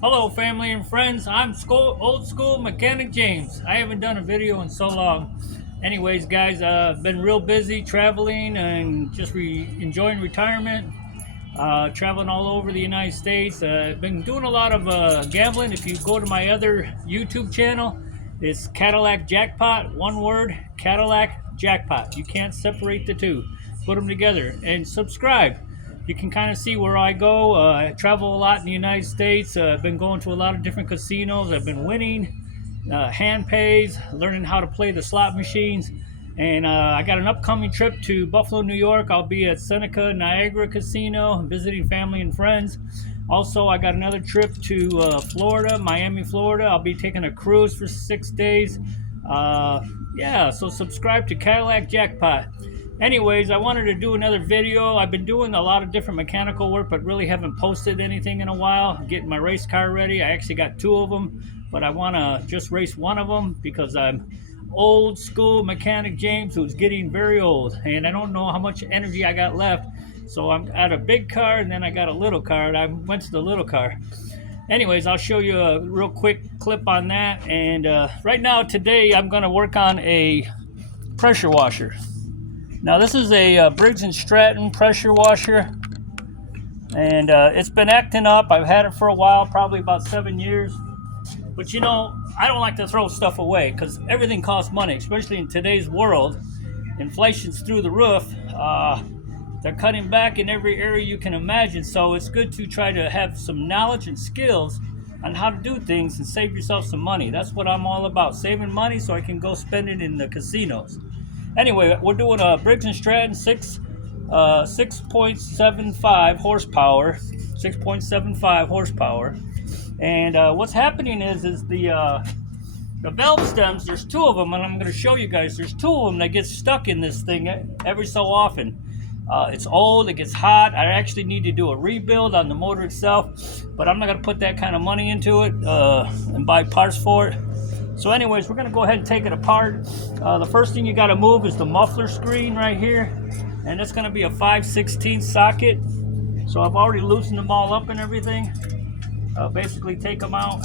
Hello, family and friends. I'm old school mechanic James. I haven't done a video in so long. Anyways, guys, been real busy traveling and just enjoying retirement. Traveling all over the United States. Been doing a lot of gambling. If you go to my other YouTube channel, it's Cadillac Jackpot. One word, Cadillac Jackpot. You can't separate the two. Put them together and subscribe. You can kind of see where I go. I travel a lot in the United States. I've been going to a lot of different casinos. I've been winning hand pays, learning how to play the slot machines. And I got an upcoming trip to Buffalo, New York. I'll be at Seneca Niagara Casino, visiting family and friends. Also, I got another trip to Florida, Miami, Florida. I'll be taking a cruise for 6 days. Yeah, so subscribe to Cadillac Jackpot. Anyways, I wanted to do another video. I've been doing a lot of different mechanical work, but really haven't posted anything in a while. I'm getting my race car ready. I actually got two of them, but I want to just race one of them because I'm old school mechanic James who's getting very old, and I don't know how much energy I got left. So I'm at a big car, and then I got a little car, and I went to the little car. Anyways, I'll show you a real quick clip on that. And right now, today, I'm going to work on a pressure washer. Now this is a Briggs & Stratton pressure washer, and it's been acting up. I've had it for a while, probably about 7 years. But you know, I don't like to throw stuff away because everything costs money, especially in today's world. Inflation's through the roof. They're cutting back in every area you can imagine, so it's good to try to have some knowledge and skills on how to do things and save yourself some money. That's what I'm all about, saving money so I can go spend it in the casinos. Anyway, we're doing a Briggs & Stratton 6.75 horsepower, 6.75 horsepower. And what's happening is the valve stems, there's two of them, and I'm going to show you guys. There's two of them that get stuck in this thing every so often. It's old, it gets hot. I actually need to do a rebuild on the motor itself, but I'm not going to put that kind of money into it and buy parts for it. So anyways, we're going to go ahead and take it apart. The first thing you got to move is the muffler screen right here, and it's going to be a 5/16 socket. So I've already loosened them all up and everything. Basically take them out.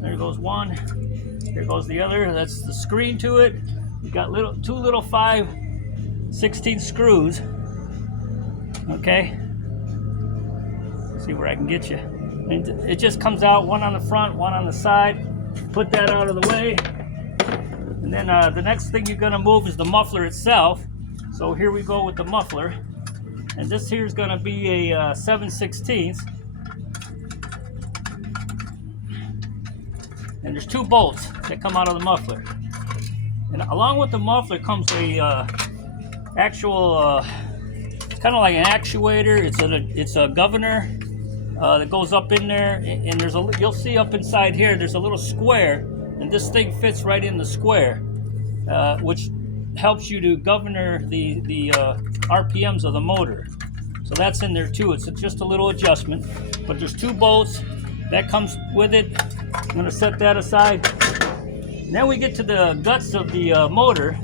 There goes one. Here goes the other. That's the screen to it. You got two little 5/16 screws. Okay. Let's see where I can get you. And it just comes out, one on the front, one on the side. Put that out of the way. And then the next thing you're going to move is the muffler itself. So here we go with the muffler. And this here is going to be a 7/16. And there's two bolts that come out of the muffler. And along with the muffler comes a actual, kind of like an actuator. It's a governor that goes up in there, and you'll see up inside here, there's a little square, and this thing fits right in the square, which helps you to govern the RPMs of the motor. So that's in there too. It's just a little adjustment, but there's two bolts that comes with it. I'm going to set that aside. Now we get to the guts of the motor.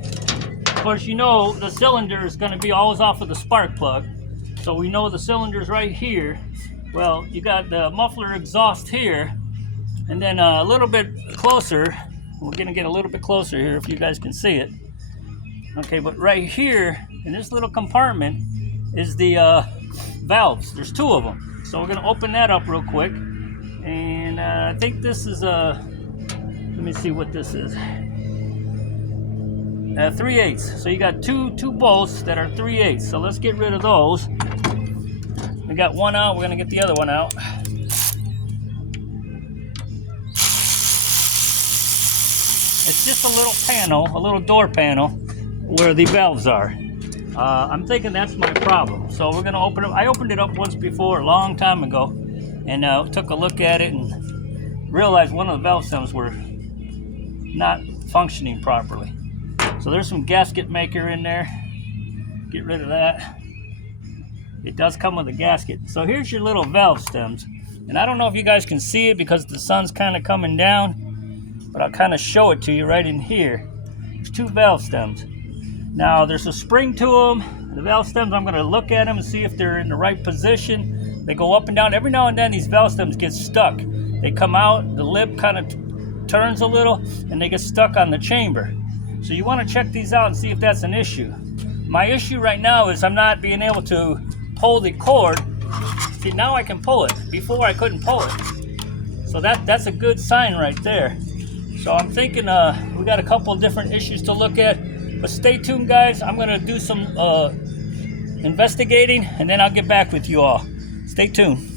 Of course, you know the cylinder is going to be always off of the spark plug. So we know the cylinder's right here. Well, you got the muffler exhaust here, and then a little bit closer. We're going to get a little bit closer here if you guys can see it. Okay, but right here in this little compartment is the valves. There's two of them. So we're going to open that up real quick. And I think this is let me see what this is. 3/8. So you got two bolts that are 3/8. So let's get rid of those. We got one out. We're gonna get the other one out. It's just a little panel, a little door panel, where the valves are. I'm thinking that's my problem. So we're gonna open it. I opened it up once before, a long time ago, and took a look at it and realized one of the valve stems were not functioning properly. So there's some gasket maker in there. Get rid of that. It does come with a gasket. So here's your little valve stems. And I don't know if you guys can see it because the sun's kind of coming down, but I'll kind of show it to you right in here. There's two valve stems. Now there's a spring to them. The valve stems, I'm going to look at them and see if they're in the right position. They go up and down. Every now and then these valve stems get stuck. They come out, the lip kind of turns a little, and they get stuck on the chamber. So you want to check these out and see if that's an issue. My issue right now is I'm not being able to pull the cord. See, now I can pull it. Before I couldn't pull it. So that's a good sign right there. So I'm thinking we got a couple of different issues to look at. But stay tuned, guys. I'm going to do some investigating, and then I'll get back with you all. Stay tuned.